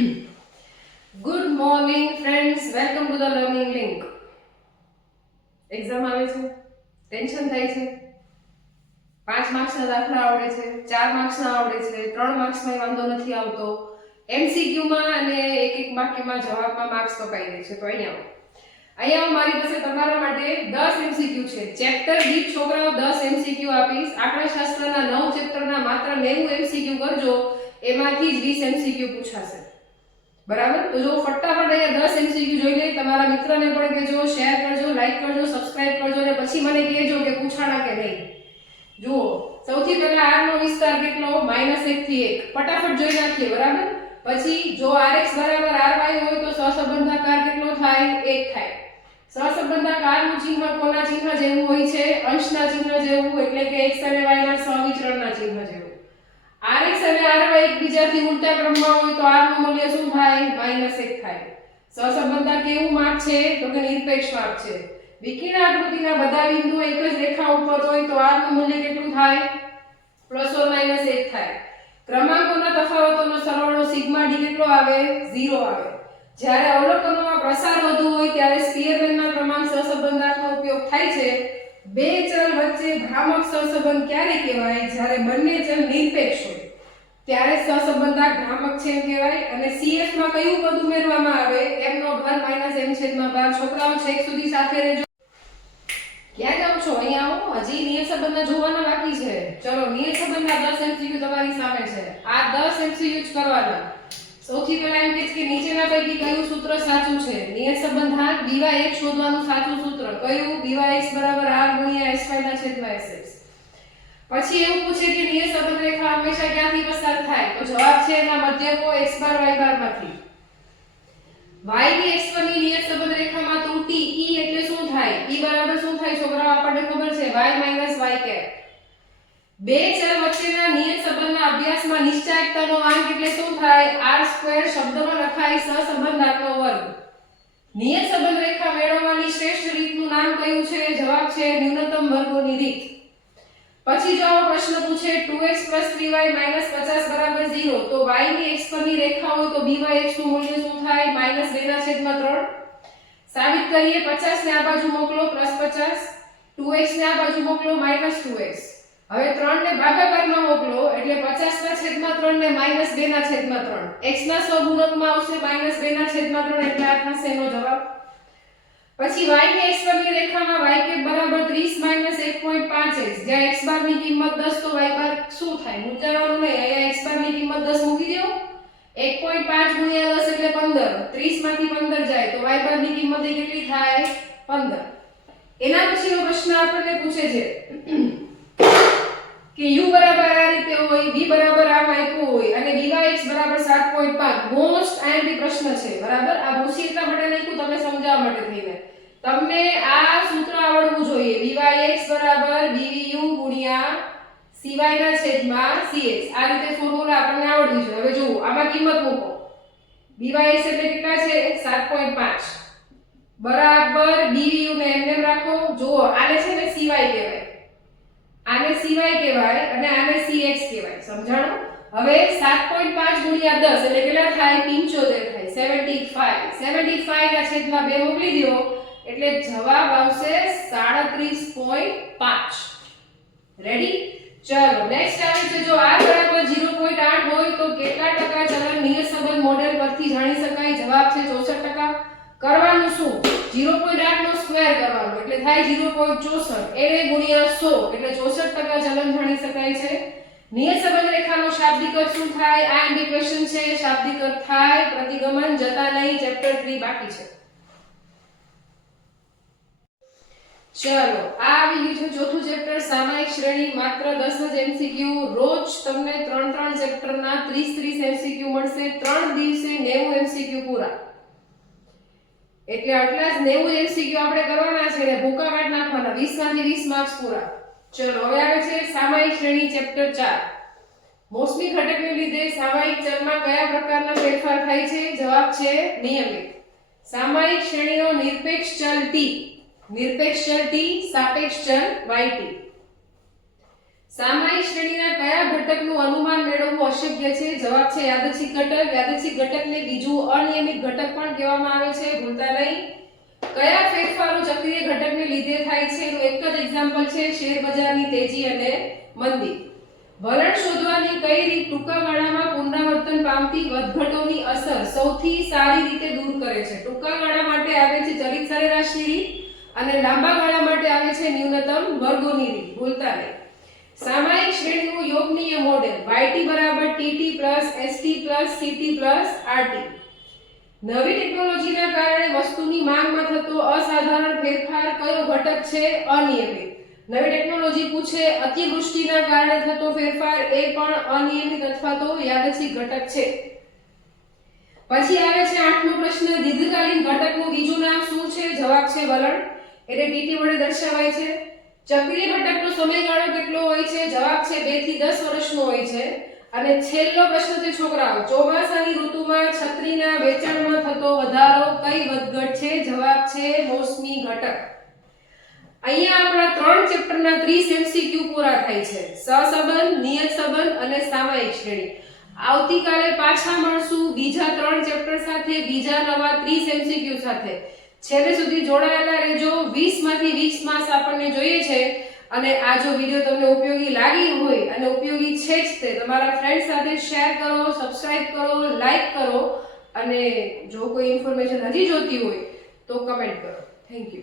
Good morning friends, welcome to the learning link. Exam આવે છે, tension થાય છે. 5 માર્ક્સના દાખલા આવડે છે, 4 માર્ક્સના આવડે છે, 3 માર્ક્સમાં વાંધો નથી આવતો. એમસીક્યુમાં અને એક વાક્યમાં જવાબમાં માર્ક્સ કપાઈ જાય છે. તો અહીંયા મારી પાસે તમારા માટે 10 એમસીક્યુ છે. ચેપ્ટર દીઠ છોકરાઓ 10 એમસીક્યુ આપીશ. આંકડાશાસ્ત્રના 9 ચેપ્ટરના માત્ર 90 એમસીક્યુ કરજો, એમાંથી જ 20 એમસીક્યુ પૂછાશે. બરાબર? તો જો ફટાફટ અહીંયા 10 એમસીક્યુ જોઈ લે. તમારા મિત્રને પણ કહેજો, શેર કરજો, લાઈક કરજો, સબસ્ક્રાઇબ કરજો અને પછી મને કહેજો કે પૂછાણા કે નહીં. જુઓ, સૌથી પહેલા r નો વિસ્તાર કેટલો? -1 થી 1. ફટાફટ જોઈ નાખીએ. બરાબર? પછી જો rx બરાબર ry હોય તો સહસંબંધાકાર કેટલો થાય? 1 થાય. સહસંબંધાકારનું ચિહ્ન કોના ચિહ્ન જેવું હોય છે? અંશના ચિહ્ન જેવું, એટલે કે x અને y ના સહવિચરણના ચિહ્ન જેવું. rx અને ry એકબીજાથી ઉલટા ક્રમમાં હોય તો r નું મૂલ્ય શું થાય? -1 થાય. સહસંબંધા કેવું માપ છે? તો કે નિરપેક્ષ માપ છે. વિકર્ણ આકૃતિના બધા બિંદુઓ એક જ રેખા ઉપર હોય તો r નું મૂલ્ય કેટલું થાય? ±1 થાય. ક્રમાંકોના તફાવતોનો સરવાળો સિગ્મા d કેટલો આવે? 0 આવે. જ્યારે અવલોકનોમાં પ્રસાર વધુ હોય ત્યારે સ્પીયરમેનના ક્રમાંક સહસંબંધાંકનો ઉપયોગ થાય છે. બે ચલ વચ્ચે ભ્રામક સહસંબંધ ક્યારે કહેવાય? જ્યારે બંને ચલ નિરપેક્ષ હોય ત્યારે સહસંબંધાંક ભ્રામક છે એમ કહેવાય. અને CF માં કયું પદ ઉમેરવામાં આવે? m નો ઘન - m/12. છોકરાઓ છેક સુધી સાથે રહેજો. ક્યાં જાવ છો? અહીંયા આવો. હજી નિયત સંબંધના જોવાના બાકી છે. ચલો, નિયત સંબંધના 10 એમસીક્યુ તમારી સામે છે. આ 10 એમસીક્યુ જ કરવાના. સૌથી પહેલા એમ કે નીચેના પૈકી કયું સૂત્ર સાચું છે? નિયત સંબંધાંક byx શોધવાનું સાચું સૂત્ર કયું? byx = r * sy/sx. પછી એવું પૂછે કે નિયત સંબંધ રેખા હંમેશા ક્યાંથી પસાર થાય? તો જવાબ છે એના મધ્યકો x બાર y બાર માંથી. y ની x પરની નિયત સંબંધ રેખામાં ત્રુટિ e એટલે શું થાય? e બરાબર શું થાય છોકરાઓ? આપણને ખબર છે, y - y cap. બે ચલ વચ્ચેના નિયત સંબંધના અભ્યાસમાં નિશ્ચાયકતાનો આંક એટલે શું થાય? r² શબ્દમાં લખાય સહસંબંધાંકનો વર્ગ. નિયત સંબંધ રેખા મેળવવાની શ્રેષ્ઠ રીતનું નામ કયું છે? જવાબ છે ન્યૂનતમ વર્ગોની રીત. પછી જો આવો પ્રશ્ન પૂછે 2x + 3y - 50 = 0, તો y ની x પરની રેખા હોય તો byx નું મૂલ્ય શું થાય? -2/3. સાબિત કરીએ. 50 ને આ બાજુ મોકલો +50, 2x ને આ બાજુ મોકલો -2x. હવે 3 ને ભાગાકારમાં મોકલો એટલે 50/3 ને -2/3. x ના સહગુણકમાં આવશે -2/3 એટલે આ થશે એનો જવાબ. પછી y ની x પરની રેખામાં y કે બરાબર 30 - 1.5x. જ્યાં x બાર ની કિંમત 10 તો y બાર શું થાય? મૂંઝાવાનું નહીં. અહીંયા x બાર ની કિંમત 10 મૂકી દો. 1.5 * 10 એટલે 15. 30 માંથી 15 જાય તો y બાર ની કિંમત કેટલી થાય? 15. એના પછીનો પ્રશ્ન આપણને પૂછે છે કે u બરાબર આ રીતે હોય, v બરાબર આમ આપ્યું હોય અને dyx બરાબર 7.5. મોસ્ટ આઈએમપી પ્રશ્ન છે. બરાબર? આ પૂછી એટલા માટે નાખ્યું તમે સમજાવવા માટે થઈને. તમને આ સૂત્ર આવડવું જોઈએ. dyx બરાબર dvu ગુણ્યા cy/cs. આ રીતે ફોર્મ્યુલા આપણને આવડવી જોઈએ. હવે જુઓ, આમાં કિંમત મૂકો. dyx એટલે કેટલા છે? 7.5 બરાબર dvu ને એમ રાખો. જુઓ, આને છે ને cy કહેવાય, આને cy કહેવાય અને આને cx કહેવાય. સમજાણું? હવે 7.5 ગુણ્યા 10 એટલે કેટલા થાય? 75 થાય. 75 ના છેદમાં 2 મોકલી દો એટલે જવાબ આવશે 37.5. રેડી? ચલો, નેક્સ્ટ આવે છે. જો r બરાબર 0.8 હોય તો કેટલા ટકા ચલન નિયત સંબંધ મોડેલ પરથી જાણી શકાય? જવાબ છે 64%. કરવાનું શું? 0.8 નો સ્ક્વેર કરવાનો એટલે થાય 0.64 એને ગુણ્યા 100 એટલે 64% ચલન જાણી શકાય છે. નિયત સંબંધ રેખાનો શાબ્દિક અર્થ શું થાય? આ ઇન્ડિકેશન છે. શાબ્દિક અર્થ થાય પ્રતિગમન. જતા નહીં, ચેપ્ટર 3 બાકી છે. ચલો, આ આવી ગયું છે ચોથું ચેપ્ટર, સામાયિક શ્રેણી. માત્ર 10 જ એમસીક્યુ. રોજ તમને 3 ચેપ્ટરના 30 એમસીક્યુ મળશે. 3 દિવસે 90 એમસીક્યુ પૂરા. એટલે આટલા જ 90 એમસીક્યુ આપણે કરવાના છે ને ભૂકા કાઢ નાખવાના. 20 માંથી 20 માર્ક્સ પૂરા. ચલો, હવે આવે છે સામાયિક શ્રેણી ચેપ્ટર 4. મોસમી ઘટકને લીધે સામાયિક ચલમાં કયા પ્રકારના ફેરફાર થાય છે? જવાબ છે નિયમિત. સામાયિક શ્રેણીનો નિરપેક્ષ ચલ t, નિરપેક્ષ ચલ t, સાપેક્ષ ચલ yt. સામાયિક શ્રેણીના કયા ઘટકનું અનુમાન મેળવવું અશક્ય છે? જવાબ છે યાદચ્છિક ઘટક. યાદચ્છિક ઘટકને બીજા બીજું અનિયમિત ઘટક પણ કહેવામાં આવે છે, ભૂલતા નહીં. કયા ફેરફારો ચક્રીય ઘટકને લીધે થાય છે એનું એક જ એક્ઝામ્પલ છે શેર બજારની તેજી અને મંદી. વલણ શોધવાની કઈ રીત ટૂંકા ગાળામાં પુનરાવર્તન પામતી વધઘટોની અસર સૌથી સારી રીતે દૂર કરે છે? ટૂંકા ગાળા માટે આવે છે ચલિત સરેરાશની રીત અને લાંબા ગાળા માટે આવે છે ન્યૂનતમ વર્ગોની રીત, ભૂલતા નહીં. સામાયિક શ્રેણીનું યોગનીય મોડેલ YT બરાબર TT ST CT RT. નવી ટેકનોલોજીના કારણે વસ્તુની માંગમાં થતો અસાધારણ ફેરફાર કયો ઘટક છે? અનિયમિત. નવી ટેકનોલોજી પૂછે અતિવૃષ્ટિના કારણે થતો ફેરફાર એ પણ અનિયમિત અથવા તો યાદચ્છિક ઘટક છે. પછી આવે છે 8મો પ્રશ્ન, દીર્ઘકાલીન ઘટકનું બીજું નામ શું છે? જવાબ છે વલણ, એટલે TT વડે દર્શાવાય છે. ચક્રીય ઘટકનો સમયગાળો કેટલો હોય છે? જવાબ છે 2 થી 10 વર્ષનો હોય છે. અને છેલ્લો પ્રશ્ન છે છોકરાઓ, ચોમાસાની ઋતુમાં છત્રીના વેચાણમાં થતો વધારો કઈ વધઘટ છે? જવાબ છે મોસમી ઘટક. અહીંયા આપણા 3 ચેપ્ટરના 30 MCQ પૂરા થાય છે. સહસંબંધ, નિયત સંબંધ અને સામાયિક શ્રેણી. આવતીકાલે પાછા મળશું બીજા 3 ચેપ્ટર સાથે, બીજા નવા 30 MCQ સાથે. છેલ્લે સુધી જોડાયેલા રહેજો. 20 માંથી 20 માર્ક્સ આપણને જોઈએ છે. અને આ જો વિડિયો તમને ઉપયોગી લાગી હોય અને ઉપયોગી છે જ તે તમારા ફ્રેન્ડ સાથે શેર કરો, સબસ્ક્રાઇબ કરો, લાઈક કરો અને જો કોઈ ઇન્ફોર્મેશન હજી જોતી હોય તો કમેન્ટ કરો. Thank you.